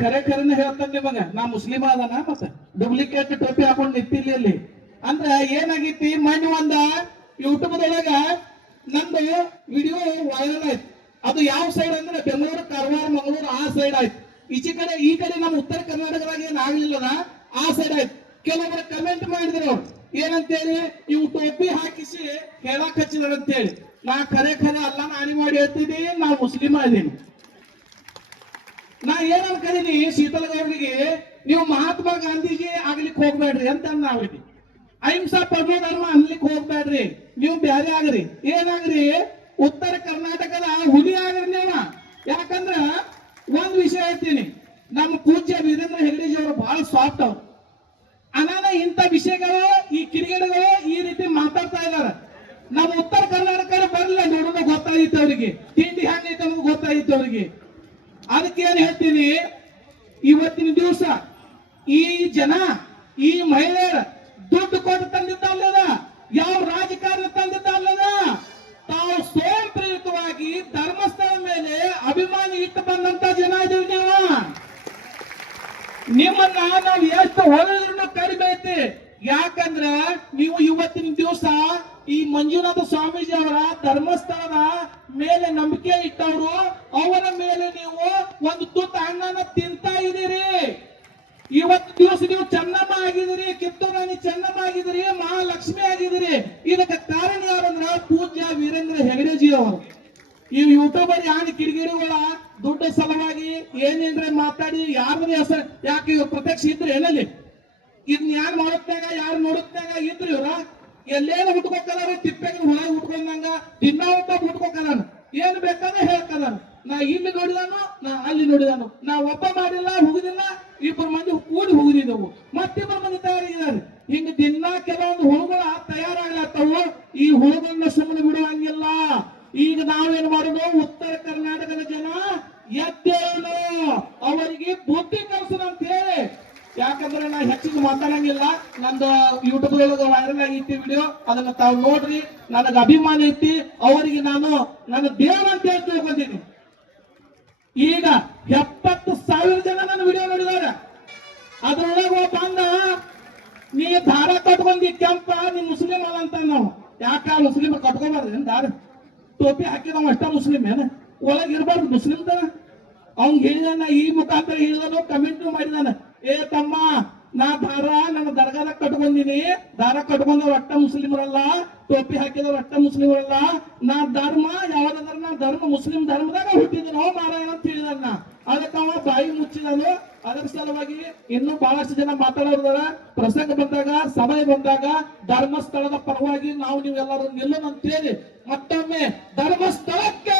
ಖರೆ ಖರೇನೆ ಹೇಳ್ತಾನೆ ನಿಮಗ, ನಾ ಮುಸ್ಲಿಮ ಅದನ ಮತ್ತ ಡೂಪ್ಲಿಕೇಟ್ ಟೋಪಿ ಹಾಕೊಂಡು ನಿಂತಿಲ್ಲ ಇಲ್ಲಿ ಅಂದ್ರೆ ಏನಾಗೈತಿ. ಮೊನ್ನೆ ಒಂದ ಯೂಟ್ಯೂಬ್ದೊಳಗ ನಂದು ವಿಡಿಯೋ ವೈರಲ್ ಆಯ್ತು. ಅದು ಯಾವ ಸೈಡ್ ಅಂದ್ರೆ ಬೆಂಗಳೂರು, ಕಾರವಾರ, ಮಂಗಳೂರು ಆ ಸೈಡ್ ಆಯ್ತು. ಈ ಕಡೆ ನಮ್ಮ ಉತ್ತರ ಕರ್ನಾಟಕದಾಗ ಏನ್ ಆಗ್ಲಿಲ್ಲದ ಆ ಸೈಡ್ ಆಯ್ತು. ಕೆಲವೊಬ್ರು ಕಮೆಂಟ್ ಮಾಡಿದ್ರು ಅವ್ರು ಏನಂತೇಳಿ, ಇವು ಟೋಪಿ ಹಾಕಿಸಿ ಹೇಳಕ್ ಹಚ್ಚಿದಾರ ಅಂತೇಳಿ. ನಾ ಖರೆ ಖರೆ ಅಲ್ಲಾನ ಹಾನಿ ಮಾಡಿ ಹೇಳ್ತಿದ್ದೀನಿ, ನಾ ಮುಸ್ಲಿಮ ಇದೀನಿ. ನಾ ಏನ್ ಅನ್ಕದೀನಿ ಶೀತಲಗೌಡರಿಗೆ, ನೀವು ಮಹಾತ್ಮ ಗಾಂಧೀಜಿ ಆಗ್ಲಿಕ್ಕೆ ಹೋಗ್ಬೇಡ್ರಿ ಅಂತ ಅವ್ರಿಗೆ. ಅಹಿಂಸಾ ಪರಮ ಧರ್ಮ ಅನ್ಲಿಕ್ಕೆ ಹೋಗ್ಬೇಡ್ರಿ, ನೀವು ಬ್ಯಾರೆ ಆಗ್ರಿ. ಏನಾಗ್ರಿ, ಉತ್ತರ ಕರ್ನಾಟಕದ ಹುಲಿ ಆಗ್ರಿ ನೀವು. ಯಾಕಂದ್ರ ಒಂದ್ ವಿಷಯ ಹೇಳ್ತೀನಿ, ನಮ್ಮ ಪೂಜ್ಯ ವೀರೇಂದ್ರ ಹೆಗಡೆಜಿ ಅವರು ಬಹಳ ಸಾಫ್ಟ್ ಅವ್ರು. ಅನಾನ ಇಂಥ ವಿಷಯಗಳು ಈ ಕಿಡಿಗೇಡಿಗಳು ಈ ರೀತಿ ಮಾತಾಡ್ತಾ ಇದಾರೆ. ನಮ್ಮ ಉತ್ತರ ಕರ್ನಾಟಕ ಬರಲಿಲ್ಲ ನೋಡೋಣ ಗೊತ್ತಾಗಿತ್ತು ಅವ್ರಿಗೆ, ತಿಂಡಿ ಹಂಗೈತೆ ನಮ್ಗೆ ಗೊತ್ತಾಗಿತ್ತು ಅವ್ರಿಗೆ. ಅದಕ್ಕೆ ಏನ್ ಹೇಳ್ತೀನಿ, ಇವತ್ತಿನ ದಿವಸ ಈ ಜನ, ಈ ಮಹಿಳೆಯರ ದುಡ್ಡು ಕೊಟ್ಟು ತಂದಿದ್ದಲ್ಲದ, ಯಾವ ರಾಜಕಾರಣ ತಂದಿದ್ದಲ್ಲದ, ತಾವು ಸ್ವಯಂ ಪ್ರೇರಿತವಾಗಿ ಧರ್ಮಸ್ಥಳ ಮೇಲೆ ಅಭಿಮಾನಿ ಇಟ್ಟು ಬಂದಂತ ಜನ ಇದೀವಿ ನೀವು. ನಿಮ್ಮನ್ನ ನಾವು ಎಷ್ಟು ಹೊಗಳಿದ್ರು ಕಡಿಮೆ ಐತಿ. ಯಾಕಂದ್ರ ನೀವು ಇವತ್ತಿನ ದಿವಸ ಈ ಮಂಜುನಾಥ ಸ್ವಾಮೀಜಿ ಅವರ ಧರ್ಮಸ್ಥಳದ ಮೇಲೆ ನಂಬಿಕೆ ಇಟ್ಟವರು, ಅವರ ಮೇಲೆ ನೀವು ಒಂದು ತುತ್ತು ಹಣ್ಣನ್ನ ತಿಂತಾ ಇದ್ದೀರಿ. ಇವತ್ತು ದಿವಸ ನೀವು ಚೆನ್ನಮ್ಮ ಆಗಿದ್ದೀರಿ, ಕಿತ್ತೂರು ರಾಣಿ ಚೆನ್ನಮ್ಮ ಆಗಿದ್ದೀರಿ, ಮಹಾಲಕ್ಷ್ಮಿ ಆಗಿದ್ದೀರಿ. ಇದಕ್ಕೆ ಕಾರಣ ಯಾರಂದ್ರ ಪೂಜ್ಯ ವೀರೇಂದ್ರ ಹೆಗಡೆಜಿ ಅವರು. ಈ ಯೂಟ್ಯೂಬರ್ ಯಾರು ಕಿಡಿಗೇಡಿಗಳ ದುಡ್ಡು ಸಲುವಾಗಿ ಏನೇನ್ರೆ ಮಾತಾಡಿ ಯಾರದೇ ಹೆಸರು ಯಾಕೆ ಇವ್ರು ಪ್ರತ್ಯಕ್ಷ ಇದ್ರು ಏನಲ್ಲಿ ಇದನ್ನ ಯಾರು ಮಾಡೋತ್ನಾಗ ಯಾರು ನೋಡುತ್ನಾಗ ಇದ್ರು ಇವ್ರ ಎಲ್ಲೇನ ಹುಟ್ಕೋಕದಾರ, ತಿಪ್ಪೆಗೆ ಹೊರಗೆ ಹುಟ್ಕೊಂಡಂಗ ದಿನ ಊಟ ಹುಟ್ಕೋಕದಾನ, ಏನ್ ಬೇಕಾದ್ರೆ ಹೇಳ್ಕದಾನ. ನಾ ಇಲ್ಲಿ ನೋಡಿದಾನು, ನಾ ಅಲ್ಲಿ ನೋಡಿದಾನು, ನಾ ಒಬ್ಬ ಮಾಡಿಲ್ಲ ಹುಗುದಿಲ್ಲ, ಇಬ್ಬರು ಮಂದಿ ಕೂಡಿ ಹುಗುದಿದ್ದವು, ಮತ್ತಿಬ್ಬರು ಮಂದಿ ತಯಾರಾಗಿದ್ದಾರೆ. ಹಿಂಗ ದಿನ ಕೆಲವೊಂದು ಹುಳುಗಳ ತಯಾರಾಗ್ಲತ್ತವು. ಈ ಹುಳುಗಳನ್ನ ಸುಮ್ಮನೆ ಬಿಡುವಂಗಿಲ್ಲ. ಈಗ ನಾವೇನ್ ಮಾಡೋದು, ಉತ್ತರ ಕರ್ನಾಟಕದ ಜನ ಎದ್ದೇಳು, ಅವರಿಗೆ ಬುದ್ಧಿ ಕಲಿಸೋಣ ಅಂತ ಹೇಳಿ. ಯಾಕಂದ್ರೆ ನಾ ಹೆಚ್ಚಿಗೆ ಮಾತಾಡಂಗಿಲ್ಲ, ನಂದು ಯೂಟ್ಯೂಬ್ ಒಳಗೆ ವೈರಲ್ ಆಗಿತ್ತು ವಿಡಿಯೋ, ಅದನ್ನ ತಾವು ನೋಡ್ರಿ. ನನಗೆ ಅಭಿಮಾನ ಐತಿ, ಅವರಿಗೆ ನಾನು ನನ್ನ ದೇವ ಅಂತ ಹೇಳಿ ತಿಳ್ಕೊಂಡಿದ್ದೀನಿ. ಈಗ 70,000 ಜನ ನನ್ನ ವಿಡಿಯೋ ನೋಡಿದಾರೆ. ಅದ್ರೊಳಗೆ ಬಂದ ನೀ ದಾರ ಕಟ್ಕೊಂಡಿ ಕೆಂಪ, ನೀ ಮುಸ್ಲಿಂ ಅಲ್ಲ ಅಂತ ನಾವು. ಯಾಕ ಮುಸ್ಲಿಂ ಕಟ್ಕೋಬಾರ್ದು ದಾರ? ಟೋಪಿ ಹಾಕಿದವ ಅಷ್ಟ ಮುಸ್ಲಿಂ ಏನ? ಒಳಗೆ ಇರಬಾರ್ದು ಮುಸ್ಲಿಂ ತರ? ಅವ್ನ್ ಹೇಳಿದಾನ, ಈ ಮುಖಾಂತರ ಹೇಳಿದಾನು, ಕಮೆಂಟ್ ಮಾಡಿದಾನ, ಏ ತಮ್ಮ ನಾ ದಾರ ನನ್ನ ದರ್ಗಾದಾಗ ಕಟ್ಕೊಂಡಿನಿ, ದಾರ ಕಟ್ಕೊಂಡವ್ರು ಅಟ್ಟ ಮುಸ್ಲಿಮರಲ್ಲ, ಟೋಪಿ ಹಾಕಿದವ್ರು ಅಟ್ಟ ಮುಸ್ಲಿಮರಲ್ಲ, ನಾ ಧರ್ಮ ಯಾವ್ದಾದ್ರ ನಾ ಧರ್ಮ ಮುಸ್ಲಿಂ ಧರ್ಮದಾಗ ಹುಟ್ಟಿದ್ರು ಮಾರಾಯಣ ಅಂತ ಹೇಳಿದಾನ. ಅದಕ್ಕೆ ಅವ ಬಾಯಿ ಮುಚ್ಚಿದನು. ಅದರ ಸಲುವಾಗಿ ಇನ್ನೂ ಬಹಳಷ್ಟು ಜನ ಮಾತಾಡೋದಾರ. ಪ್ರಸಂಗ ಬಂದಾಗ, ಸಮಯ ಬಂದಾಗ ಧರ್ಮಸ್ಥಳದ ಪರವಾಗಿ ನಾವು ನೀವೆಲ್ಲರೂ ನಿಲ್ಲೋಣ ಅಂತೇಳಿ ಮತ್ತೊಮ್ಮೆ ಧರ್ಮಸ್ಥಳಕ್ಕೆ